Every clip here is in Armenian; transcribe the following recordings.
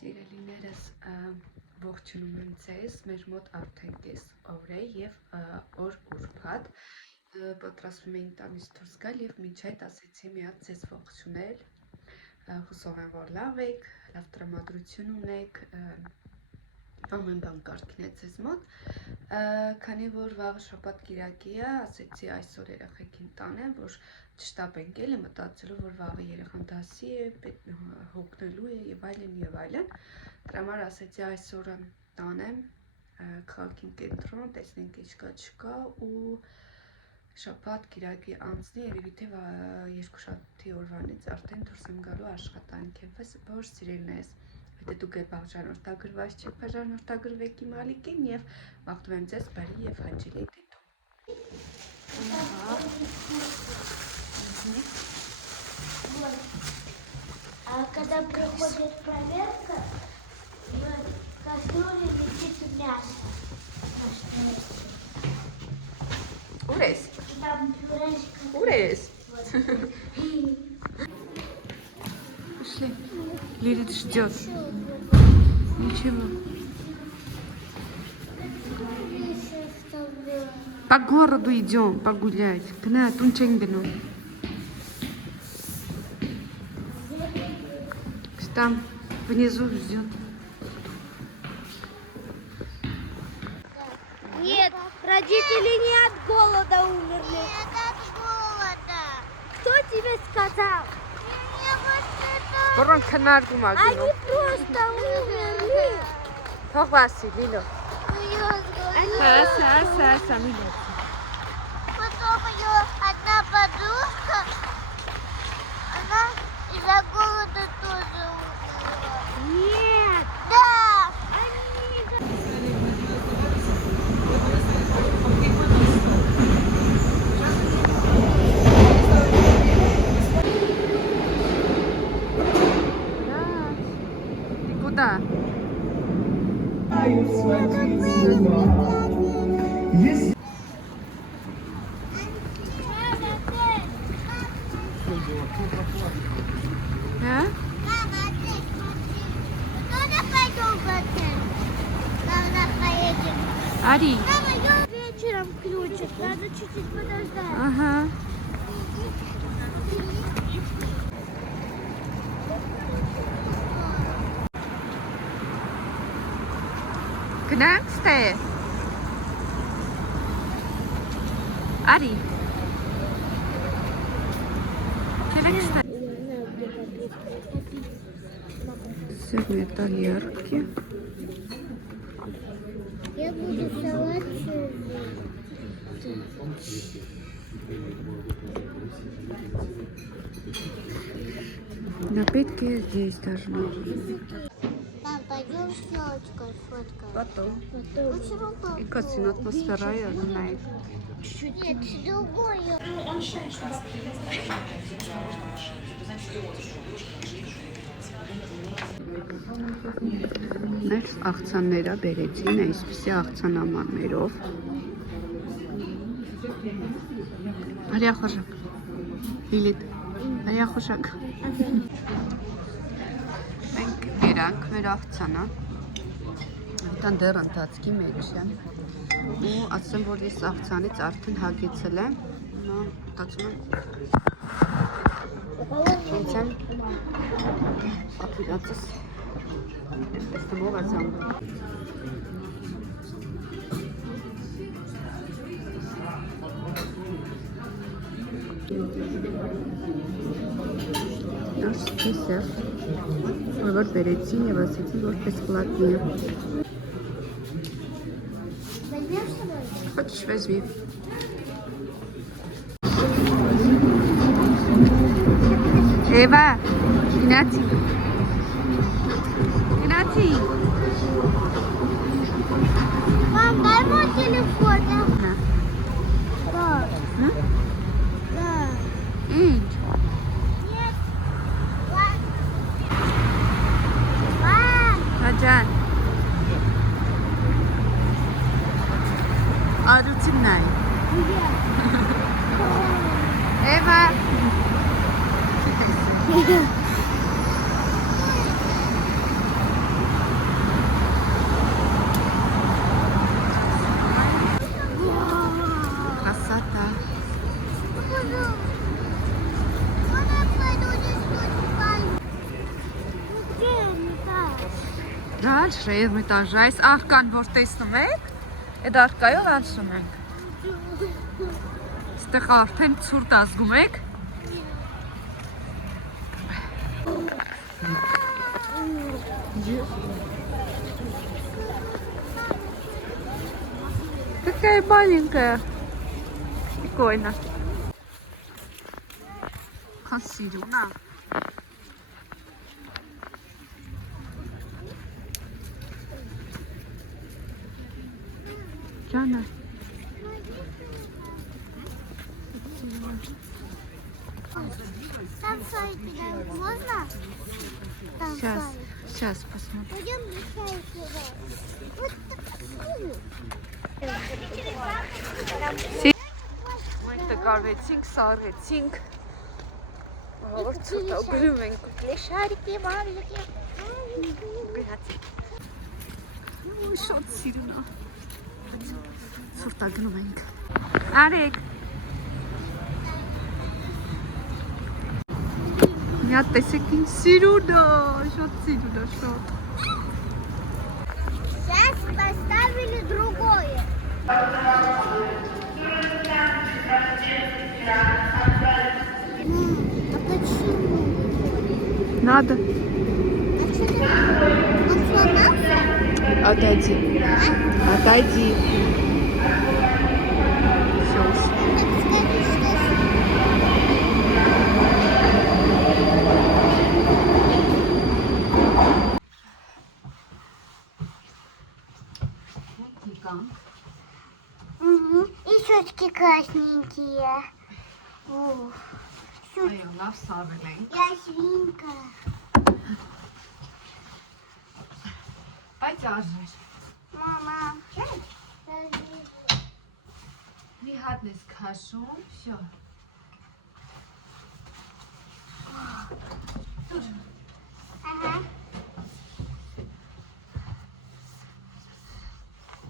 Սիրելիներս ողջունում եմ ձեզ, մեր մոտ արդեն կես օր է և օր ուրբաթ պատրաստվում էինք տանից դուրս գալ և մինչ այդ ասեցի մի հատ ձեզ ողջունել, հուսով եմ, որ լավ եք, լավ տրամադրություն ունեք, ամեն բան կարգին է ձեզ մոտ, քանի որ վաղը շաբաթ կիրակի է, ասեցի այսօր երեխեքին տանեմ, որ չշտապենք էլի մտածելով, որ վաղը երեխան դասի է, հոգնելու է և այլն և այլն, դրա համար ասեցի այսօրը տանեմ քաղաքին կենտրոն, տեսնենք ինչ կա չկա ու շաբաթ կիրակի անցնի, երևի թե երկուշաբթի օրվանից արդեն դուրս եմ գալու աշխատանք եմ, որ սիրելիներս, եթե դուք եք բաժանորդագրված չեք, բաժանորդագրվեք իմ ալիքին և մաղթում եմ ձեզ բարի և հաճելի դիտում։ А когда приходит проверка, в кастрюле летит мясо. Ուրես։ И там пюрешка. Ուրես։ Пошли. Лилит ждет. Ничего. По городу идем погулять. Гна, тунченгену. Там внизу ждет. Нет, родители не от голода умерли. Нет, от голода. Кто тебе сказал? Они просто умерли. Погваси, Лило. Потом ее одна подружка, она из-за голода тоже умерла. Нет. Да. Ты куда? А? Куда пойдем в отель? Когда поедем? Ари. Мама, вечером включат, надо чуть-чуть подождать. Ага. Գնացե։ Ари. Գնացե։ Сегодня талерки. Я буду салат. Напитки здесь должны. Мам, пойдем с елочкой сфоткаем. Потом. Почему папа? И катина атмосфера, я знаю. Нет, другое. Մեր աղցանները բերեցին այսպիսի աղցանամաններով։ Արիա խոշակ։ Լիլիթ, արիա խոշակ։ Մենք բերանք մեր աղցանը։ Այդան դեռ ընթացքի մեջ է։ Ու ասեմ, որ ես աղցանից արդեն հագեցել եմ։ Նա մտածում եմ։ Ոնց եմ ապիրածս Este մողացան։ Նաշ կիսեր, որ բերեցին և ասեցին, որ պես պլատնի է։ Хочешь, возьми. Ева, Игнатий. Игнатий. Мам, дай мой телефон. На. Да. М? Да. Инч. Нет. Мам. Раджан. Арутинай. Ева. Դալշ Էրմիտաժայս արկան որ տեսնում եք, այդ արկայով անցնում ենք։ Ստեղ արդեն ցուրտ ազգում եք։ Какая маленькая. Прикольно. Красиво. Jana. Там сайт можно? Там Сейчас, сайт. сейчас посмотрим. Пойдем на сайт сюда. Вот такую. Մենք տկարվեցինք, սառեցինք։ Որ ցուրտ ագրում ենք։ Лешарики маленькие. Գնացինք։ Շատ սիրուն է։ Ցուրտ ագրում ենք։ Արեք։ Մի հատ տեսեք ինչ սիրուն է, շատ սիրուն է, շատ։ Сейчас поставили другое. А почему? Надо. А что ты? Он сломался? Отойди. Отойди. Все. Так скажи, что Угу. И щечки красненькие. Ух. Ayağlar sarılayım. Я свинка. Ayağlar. Мама. Чай? Nihatnes kaşım. Все. Dur. Ага.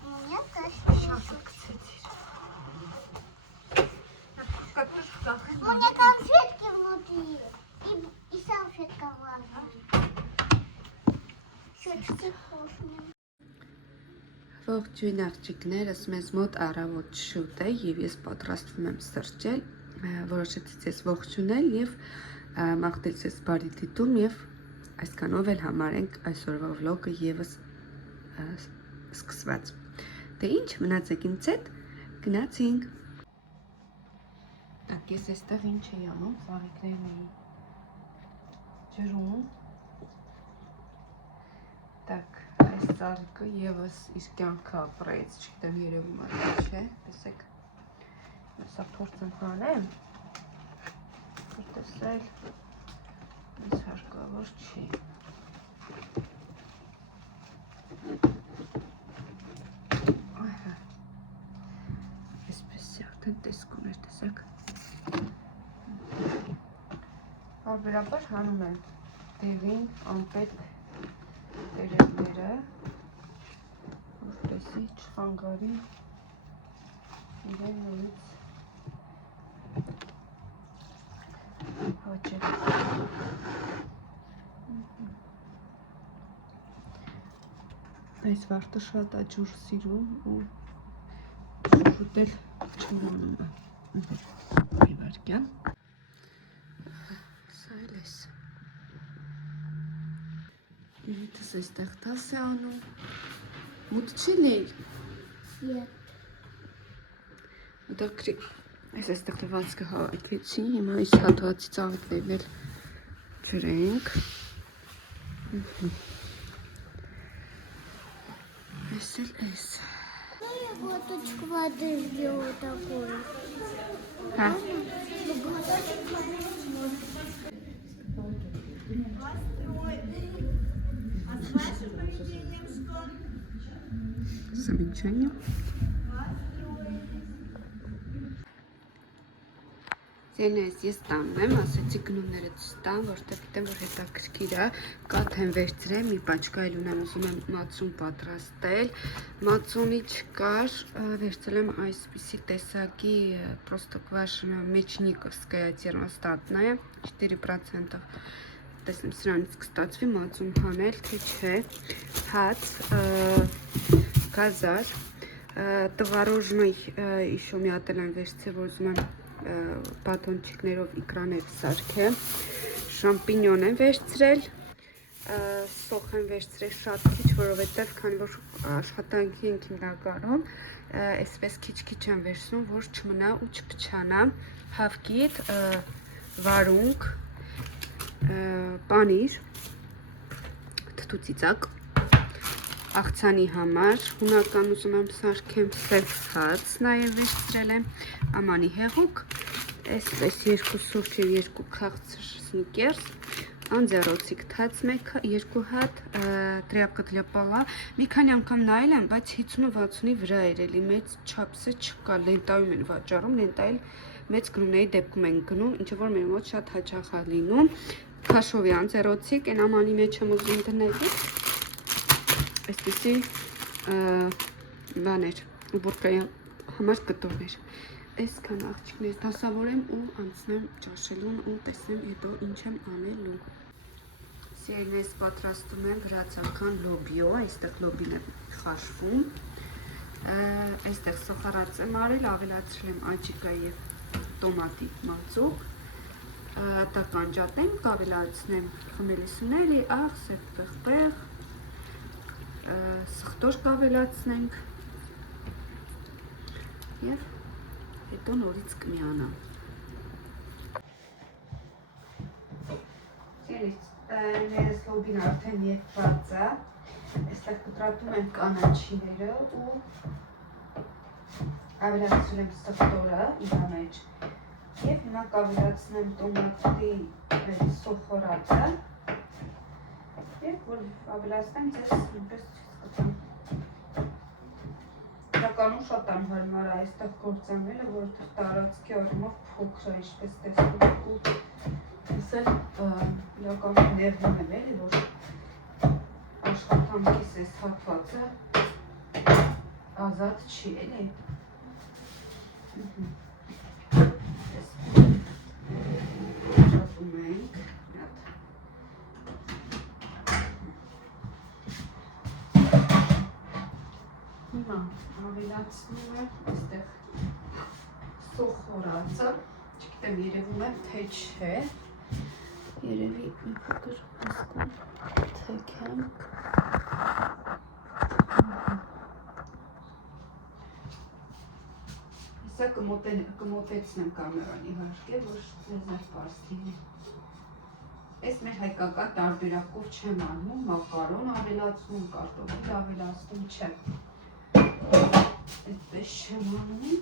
У меня тоже. Şarkı seçir. У меня конфетки внутри. И салфетка влажная. Щечки вкусные. Ողջույն աղջիկներս, մեզ մոտ առավոտ շուտ է եւ ես պատրաստվում եմ սրճել, որոշեցի ձեզ ողջունել եւ մաղթել ձեզ բարի դիտում եւ այսքանով էլ համարենք այսօրվա վլոգը եւս սկսված։ Դե ինչ, մնացեք ինձ հետ, գնացինք։ Так, ես այստեղ ինչ էի անում, ծաղիկներն էի ջրում։ Так, այս ծաղիկը եւս իր կյանքը ապրեց, չգիտեմ երևում է չէ, տեսեք։ Սա փորձեմ հանեմ։ Տեսել ինձ հարկավոր չի։ Ահա։ Այսպես է, արդեն տեսք ուներ, տեսեք։ Բարբերաբար հանում եմ դեղին, անպետք տերևները, որպեսզի չխանգարի իրեն նորից հաճել։ Այս վարդը շատ է ջուր սիրում ու շուտ էլ չմոնում է։ Մի վարկյան։ Սա էլ էս։ Դիտես այստեղ տաս է անում։ Մութ չի լեյլ։ Нет. Դակրի այս այստեղ լվացքը հավաքեցի, հիմա այս հատվածի ծաղիկներն էլ ջրենք։ Այս էլ էս։ Ну я глоточек воды сделаю такой. Հա։ Замечание. Ձենես ես տանում եմ, ասեցի գնումները ցույց տամ, որտեղ գիտեմ, որ հետաքրքիր է, կաթեն վերցրեմ, մի պաչկա էլ ունեմ, ուզում եմ մածուն պատրաստել, մածունի չկար, վերցրել եմ այսպիսի տեսակի Простоквашино Мечниковская термостатная, 4%, տեսնեմ սրանից կստացվի մածուն հանել, թե չէ։ Հաց, գազար, տվարոժնոյ еще մի հատ եմ վերցրել, որ ուզում եմ բատոնչիկներով իկրաներ սարքեմ, շամպինյոն եմ վերցրել, սոխ եմ վերցրել շատ քիչ, որովհետև քանի որ աշխատանքի ենք հիմնականում, այսպես քիչ-քիչ եմ վերցնում, որ չմնա ու չփչանա, հավկիթ, վարունգ, պանիր, թթուծիծակ, աղցանի համար, հունական ուզում եմ սարքեմ, սև հաց նաև վերցրել եմ, ամանի հեղուկ, այսպես 2 սուրճ և 2 քաղցր սնիկերս, անձեռոցիկ թաց 2 հատ, տրյապկա для պալա, մի քանի անգամ նայել եմ, բայց 50-60-ի վրա էր, էլի մեծ չափսը չկա, լենտայում են վաճառում, լենտայել մեծ գրունեի դեպքում են գնում, ինչը որ մեր մոտ շատ հաճախ է լինում, քաշովի անձեռոցիկ, այն ամանի մեջ եմ ուզում դնել, այսպեսի բաներ, ուբորկայի համար կտորներ, այսքան աղջիկներ դասավորեմ ու անցնեմ ճաշելուն ու տեսնեմ հետո ինչ եմ անելու։ Սիրելիներս պատրաստում եմ վրացական լոբիո, այստեղ լոբին է խաշվում, այստեղ սոխարած եմ արել, ավելացրել եմ աջիկա և տոմատի մածուկ, տականջատեմ, կավելացնեմ խմելի սուների, աղ, սև պեղպեղ, սխտոր կավելացնենք և հետո նորից կմիանամ։ Ներս լոբին արդեն եթված է, այստեղ կտրատում եմ կանաչիները ու ավելացրել եմ սխտորը իրա մեջ և հիմա կավելացնեմ տոմատի սոխորածը և որ ավելացնեմ ձեզ նույնպես կտամ։ Իրականում շատ անհարմար է այստեղ գործանելը, որովհետև տարածքի առումով փոքր է, ինչպես տեսնում եք ու ես էլ իրականում ներվում եմ էլի, որ աշխատանքիս այս հատվածը ազատ չի էլի։ Շատում ենք, հիմա ավելացնում եմ այստեղ սոխորածը, չգիտեմ երևում է թե չէ, երևի մի փոքր ասկում թեքեմ, հեսա կմոտեցնեմ կամերան իհարկե, որ ձեզ այդ պարզ լինի։ Այս մեր հայկական տարբերակով չեմ անում, մակարոն ավելացնում, կարտոֆիլ ավելացնում, չէ։ Այդպես չեմ անում։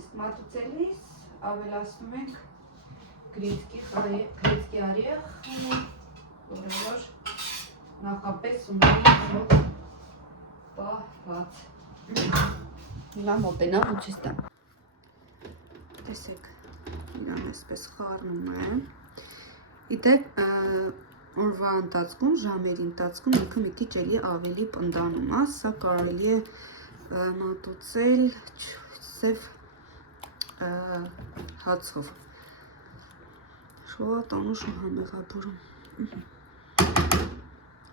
Իսկ մատուցելիս ավելացնում ենք գրիցկի արիեղ, որը որ նախապես ունի պահված։ Հիմա մոտենամ ու ցույց տամ։ Տեսեք, իրան այսպես խառնում եմ։ Իդեպ օրվա ընթացքում, ժամերի ընթացքում ինքը մի քիչ էլի ավելի պնդանում է, սա կարելի է մատուցել սև հացով։ Շատ անուշ ու համեղաբուրում։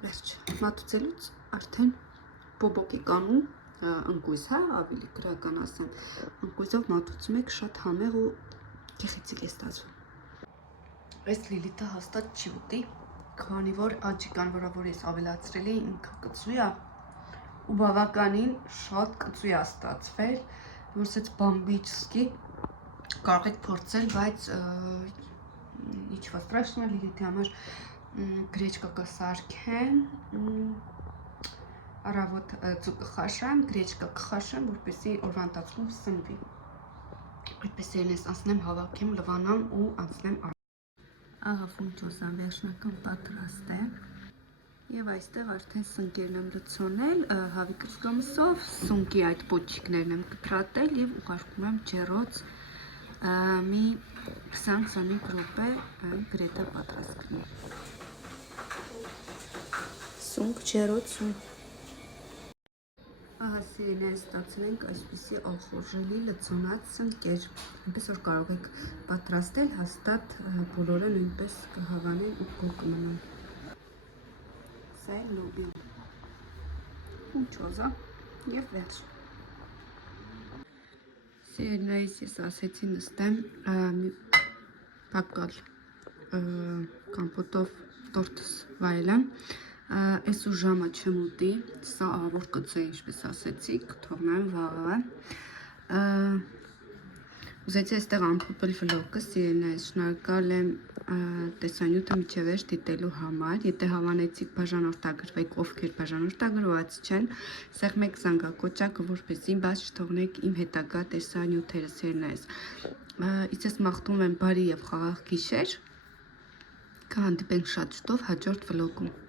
Վերջ, մատուցելուց արդեն բոբոկ է կանում, ընկույզ, հա, ավելի գրական ասեմ, ընկույզով մատուցում եք շատ համեղ ու գեղեցիկ է ստացվում։ Այս Լիլիթը հաստատ չի ուտի, քանի որ աջիկան, որ ես ավելացրել էի, ինքը կծու է ու բավականին շատ կծու է ստացվել, որ ասեց բամբիչսկի կարող եք փորձել, բայց ничего страшного, Լիլիթի համար գրեչկա կսարքեմ, առավոտ ձու կխաշեմ, գրեչկա կխաշեմ, որպեսզի օրվա ընթացքում սնվի։ Այդպես ես անցնեմ հավաքեմ, լվանամ ու անցնեմ ահա ֆունկցիոն վերջնական պատրաստ է։ Եվ այստեղ արդեն սնկերն եմ լցոնել, հավի կրծքամսով, սունկի այդ պոչիկներն եմ կտրատել և ուղարկում եմ ջեռոց մի 20-25 րոպե գրետը պատրաստ կլինի։ Սունկ, ջեռոց ու ահա Սիրելիներ, ստացել ենք այսպիսի ալխորժելի լցոնած սնկեր, այնպես որ կարող եք պատրաստել, հաստատ բոլորը նույնպես կհավանեն ու գոհ կմնան։ Սա է լոբի ու չոզա և վերջ։ Սիրելիներիս ես ասեցի նստեմ պապկալ կամպոտով տորտս վայելեմ, այս ու ժամը չեմ ուտի, սա ավոր կծե ինչպես ասեցիք, թողնեմ վաղը, ուզեցի այստեղ ամփոփել վլոգը, սիրելիներիս, շնորհակալ եմ տեսանյութը մինչև վերջ դիտելու համար, եթե հավանեցիք բաժանորդագրվեք, ովքեր բաժանորդագրված չեն, սեղմեք զանգակոճակը, որպեսզի բաց չթողնեք իմ հետագա տեսանյութերը, սիրելիներիս, իցես մաղթում եմ բարի և խաղաղ գիշեր, կհանդիպենք շատ շուտով հաջորդ վլոգում։